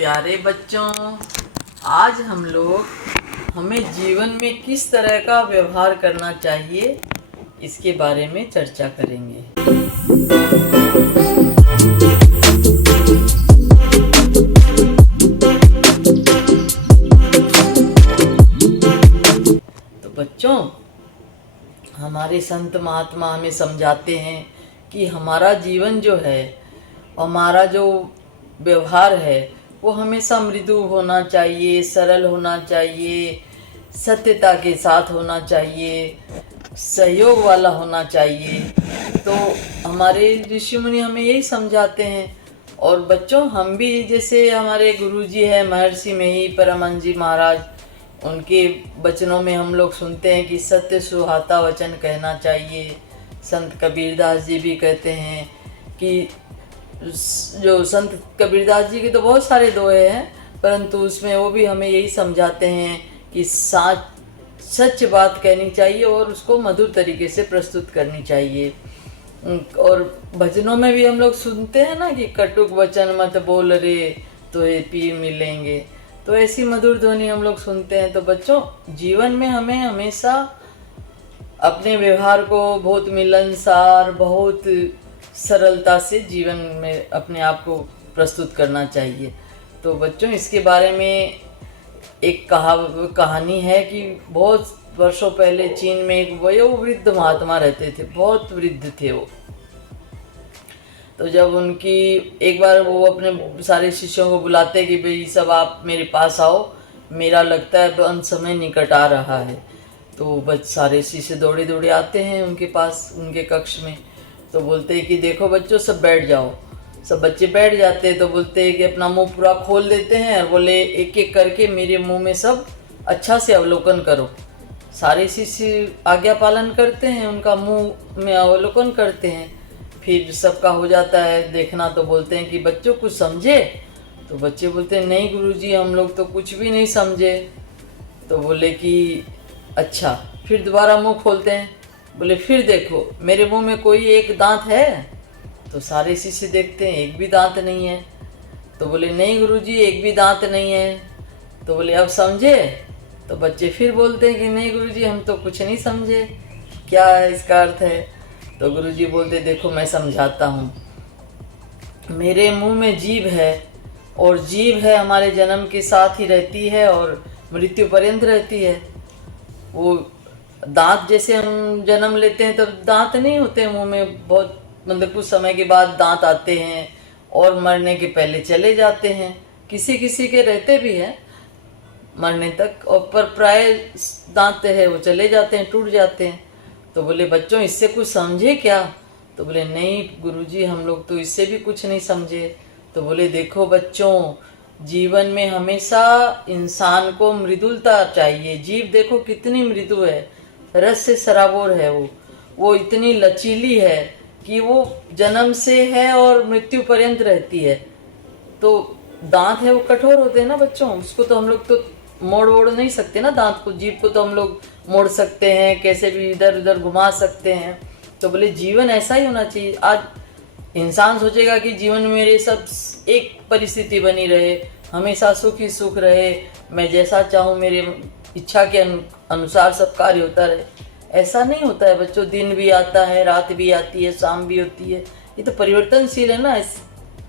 प्यारे बच्चों, आज हम लोग हमें जीवन में किस तरह का व्यवहार करना चाहिए इसके बारे में चर्चा करेंगे। तो बच्चों, हमारे संत महात्मा हमें समझाते हैं कि हमारा जीवन जो है, हमारा जो व्यवहार है वो हमेशा मृदु होना चाहिए, सरल होना चाहिए, सत्यता के साथ होना चाहिए, सहयोग वाला होना चाहिए। तो हमारे ऋषि मुनि हमें यही समझाते हैं। और बच्चों, हम भी जैसे हमारे गुरुजी हैं महर्षि मेही परमहंस जी महाराज, उनके वचनों में हम लोग सुनते हैं कि सत्य सुहाता वचन कहना चाहिए। संत कबीरदास जी भी कहते हैं कि जो संत कबीरदास जी के तो बहुत सारे दोहे हैं, परंतु उसमें वो भी हमें यही समझाते हैं कि सच बात कहनी चाहिए और उसको मधुर तरीके से प्रस्तुत करनी चाहिए। और भजनों में भी हम लोग सुनते हैं ना कि कटुक वचन मत बोल रे तो ये पीर मिलेंगे। तो ऐसी मधुर ध्वनि हम लोग सुनते हैं। तो बच्चों, जीवन में हमें हमेशा अपने व्यवहार को बहुत मिलनसार, बहुत सरलता से जीवन में अपने आप को प्रस्तुत करना चाहिए। तो बच्चों, इसके बारे में एक कहानी है कि बहुत वर्षों पहले चीन में एक वयोवृद्ध महात्मा रहते थे, बहुत वृद्ध थे वो। तो जब उनकी एक बार वो अपने सारे शिष्यों को बुलाते कि भाई सब आप मेरे पास आओ, मेरा लगता है तो अंत समय निकट आ रहा है। तो बस सारे शिष्य दौड़े दौड़े आते हैं उनके पास, उनके कक्ष में। तो बोलते हैं कि देखो बच्चों, सब बैठ जाओ। सब बच्चे बैठ जाते हैं। तो बोलते हैं कि अपना मुंह पूरा खोल देते हैं और बोले एक एक करके मेरे मुंह में सब अच्छा से अवलोकन करो। सारे शिष्य आज्ञा पालन करते हैं, उनका मुंह में अवलोकन करते हैं। फिर सबका हो जाता है देखना। तो बोलते हैं कि बच्चों कुछ समझे? तो बच्चे बोलते हैं नहीं गुरुजी, हम लोग तो कुछ भी नहीं समझे। तो बोले कि अच्छा। फिर दोबारा मुंह खोलते हैं, बोले फिर देखो मेरे मुंह में कोई एक दांत है? तो सारे शिष्य देखते हैं एक भी दांत नहीं है। तो बोले नहीं गुरुजी, एक भी दांत नहीं है। तो बोले अब समझे? तो बच्चे फिर बोलते हैं कि नहीं गुरुजी, हम तो कुछ नहीं समझे, क्या है इसका अर्थ है? तो गुरुजी बोलते देखो मैं समझाता हूँ। मेरे मुंह में जीभ है, और जीभ है हमारे जन्म के साथ ही रहती है और मृत्यु पर्यंत रहती है। वो दांत जैसे हम जन्म लेते हैं तब दांत नहीं होते मुंह में, बहुत मतलब कुछ समय के बाद दांत आते हैं और मरने के पहले चले जाते हैं। किसी किसी के रहते भी हैं मरने तक, और पर प्राय दांत है वो चले जाते हैं, टूट जाते हैं। तो बोले बच्चों इससे कुछ समझे क्या? तो बोले नहीं गुरुजी, हम लोग तो इससे भी कुछ नहीं समझे। तो बोले देखो बच्चों, जीवन में हमेशा इंसान को मृदुलता चाहिए। जीभ देखो कितनी मृदु है, रस से सराबोर है वो इतनी लचीली है कि वो जन्म से है और मृत्यु पर्यंत रहती है। तो दांत है वो कठोर होते हैं ना बच्चों, उसको तो हम लोग तो मोड़ वोड़ नहीं सकते ना दांत को। जीभ को तो हम लोग मोड़ सकते हैं, कैसे भी इधर उधर घुमा सकते हैं। तो बोले जीवन ऐसा ही होना चाहिए। आज इंसान सोचेगा कि जीवन में मेरे सब एक परिस्थिति बनी रहे, हमेशा सुख ही सुख रहे, मैं जैसा चाहूँ मेरे इच्छा के अनुसार सब कार्य होता रहे। ऐसा नहीं होता है बच्चों। दिन भी आता है, रात भी आती है, शाम भी होती है। ये तो परिवर्तनशील है ना।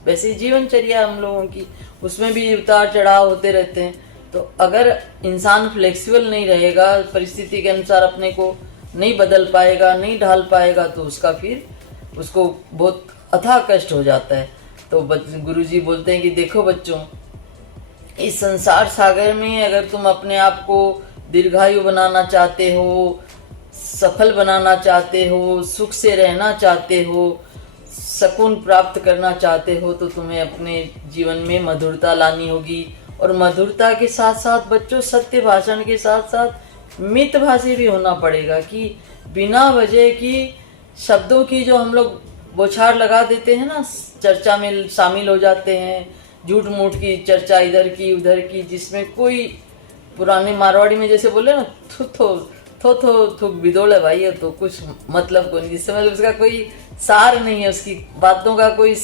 वैसे जीवनचर्या हम लोगों की, उसमें भी उतार चढ़ाव होते रहते हैं। तो अगर इंसान फ्लेक्सिबल नहीं रहेगा, परिस्थिति के अनुसार अपने को नहीं बदल पाएगा, नहीं ढाल पाएगा, तो उसको बहुत अथाह कष्ट हो जाता है। तो गुरुजी बोलते हैं कि देखो बच्चों, इस संसार सागर में अगर तुम अपने आप को दीर्घायु बनाना चाहते हो, सफल बनाना चाहते हो, सुख से रहना चाहते हो, सुकून प्राप्त करना चाहते हो, तो तुम्हें अपने जीवन में मधुरता लानी होगी। और मधुरता के साथ साथ बच्चों, सत्य भाषण के साथ साथ मितभाषी भी होना पड़ेगा। कि बिना वजह की शब्दों की जो हम लोग बौछार लगा देते हैं ना, चर्चा में शामिल हो जाते हैं, झूठ मूठ की चर्चा इधर की उधर की, जिसमें कोई पुराने मारवाड़ी में जैसे बोले ना, थुक बिदोड़ है भाई, ये तो कुछ मतलब को नहीं, जिससे मतलब उसका कोई सार नहीं है, उसकी बातों का कोई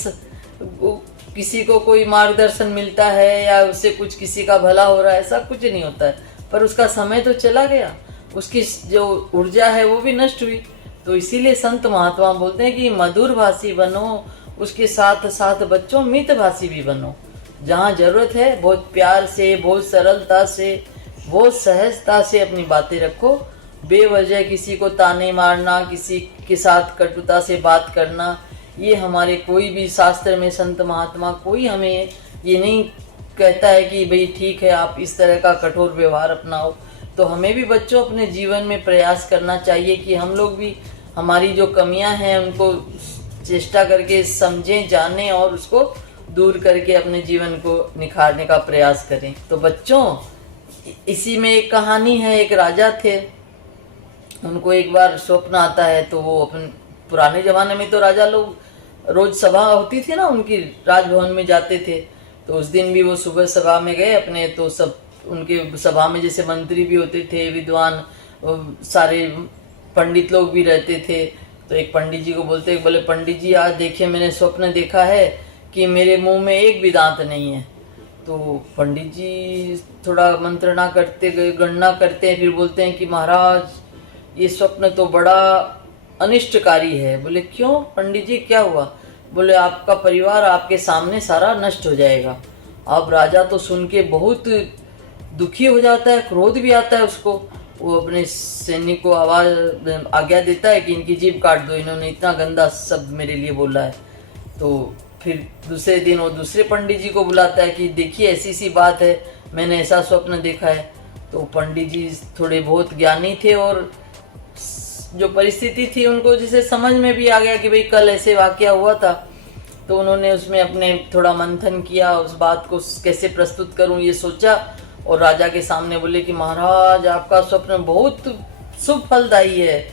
किसी को कोई मार्गदर्शन मिलता है या उससे कुछ किसी का भला हो रहा है, ऐसा कुछ नहीं होता है। पर उसका समय तो चला गया, उसकी जो ऊर्जा है वो भी नष्ट हुई। तो इसीलिए संत महात्मा बोलते हैं कि मधुर भाषी बनो, उसके साथ साथ बच्चों मित भाषी भी बनो। जहाँ जरूरत है बहुत प्यार से, बहुत सरलता से, बहुत सहजता से अपनी बातें रखो। बेवजह किसी को ताने मारना, किसी के साथ कटुता से बात करना, ये हमारे कोई भी शास्त्र में संत महात्मा कोई हमें ये नहीं कहता है कि भाई ठीक है आप इस तरह का कठोर व्यवहार अपनाओ। तो हमें भी बच्चों अपने जीवन में प्रयास करना चाहिए कि हम लोग भी हमारी जो कमियां हैं उनको चेष्टा करके समझें, जानें और उसको दूर करके अपने जीवन को निखारने का प्रयास करें। तो बच्चों इसी में एक कहानी है, एक राजा थे, उनको एक बार स्वप्न आता है। तो वो अपन पुराने ज़माने में तो राजा लोग रोज़ सभा होती थी ना उनकी, राजभवन में जाते थे। तो उस दिन भी वो सुबह सभा में गए अपने, तो सब उनके सभा में जैसे मंत्री भी होते थे, विद्वान सारे पंडित लोग भी रहते थे। तो एक पंडित जी को बोले पंडित जी आज देखिए मैंने स्वप्न देखा है कि मेरे मुंह में एक भी दांत नहीं है। तो पंडित जी थोड़ा मंत्रणा करते गए, गणना करते हैं, फिर बोलते हैं कि महाराज ये स्वप्न तो बड़ा अनिष्टकारी है। बोले क्यों पंडित जी क्या हुआ? बोले आपका परिवार आपके सामने सारा नष्ट हो जाएगा। अब राजा तो सुन के बहुत दुखी हो जाता है, क्रोध भी आता है उसको। वो अपने सैनिक को आज्ञा देता है कि इनकी जीभ काट दो, इन्होंने इतना गंदा शब्द मेरे लिए बोला है। तो फिर दूसरे दिन वो दूसरे पंडित जी को बुलाता है कि देखिए ऐसी सी बात है, मैंने ऐसा स्वप्न देखा है। तो पंडित जी थोड़े बहुत ज्ञानी थे और जो परिस्थिति थी उनको जिसे समझ में भी आ गया कि भाई कल ऐसे वाकया हुआ था। तो उन्होंने उसमें अपने थोड़ा मंथन किया, उस बात को कैसे प्रस्तुत करूं ये सोचा और राजा के सामने बोले कि महाराज आपका स्वप्न बहुत शुभ फलदायी है,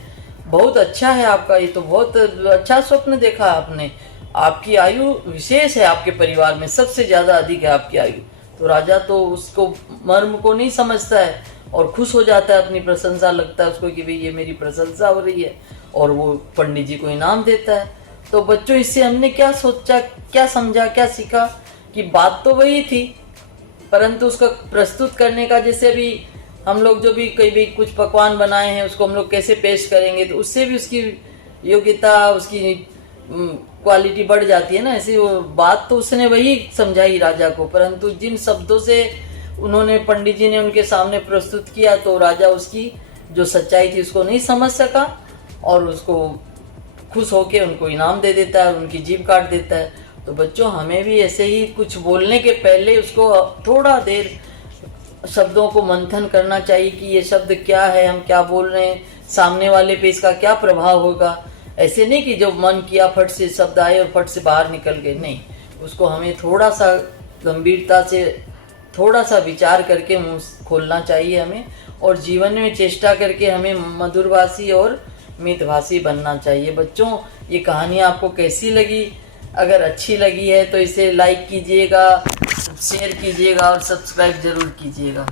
बहुत अच्छा है आपका, ये तो बहुत अच्छा स्वप्न देखा आपने। आपकी आयु विशेष है, आपके परिवार में सबसे ज़्यादा अधिक है आपकी आयु। तो राजा तो उसको मर्म को नहीं समझता है और खुश हो जाता है, अपनी प्रशंसा लगता है उसको कि भाई ये मेरी प्रशंसा हो रही है, और वो पंडित जी को इनाम देता है। तो बच्चों इससे हमने क्या सोचा, क्या समझा, क्या सीखा कि बात तो वही थी, परंतु उसका प्रस्तुत करने का, जैसे अभी हम लोग जो भी कई भी कुछ पकवान बनाए हैं उसको हम लोग कैसे पेश करेंगे, तो उससे भी उसकी योग्यता, उसकी क्वालिटी बढ़ जाती है ना। ऐसी वो बात तो उसने वही समझाई राजा को, परंतु जिन शब्दों से उन्होंने पंडित जी ने उनके सामने प्रस्तुत किया तो राजा उसकी जो सच्चाई थी उसको नहीं समझ सका और उसको खुश होके उनको इनाम दे देता है, उनकी जीभ काट देता है। तो बच्चों हमें भी ऐसे ही कुछ बोलने के पहले उसको थोड़ा देर शब्दों को मंथन करना चाहिए कि ये शब्द क्या है, हम क्या बोल रहे हैं, सामने वाले पे इसका क्या प्रभाव होगा। ऐसे नहीं कि जो मन किया फट से शब्द आए और फट से बाहर निकल गए, नहीं, उसको हमें थोड़ा सा गंभीरता से थोड़ा सा विचार करके मुंह खोलना चाहिए हमें, और जीवन में चेष्टा करके हमें मधुरभाषी और मितभाषी बनना चाहिए। बच्चों ये कहानी आपको कैसी लगी? अगर अच्छी लगी है तो इसे लाइक कीजिएगा, शेयर कीजिएगा और सब्सक्राइब ज़रूर कीजिएगा।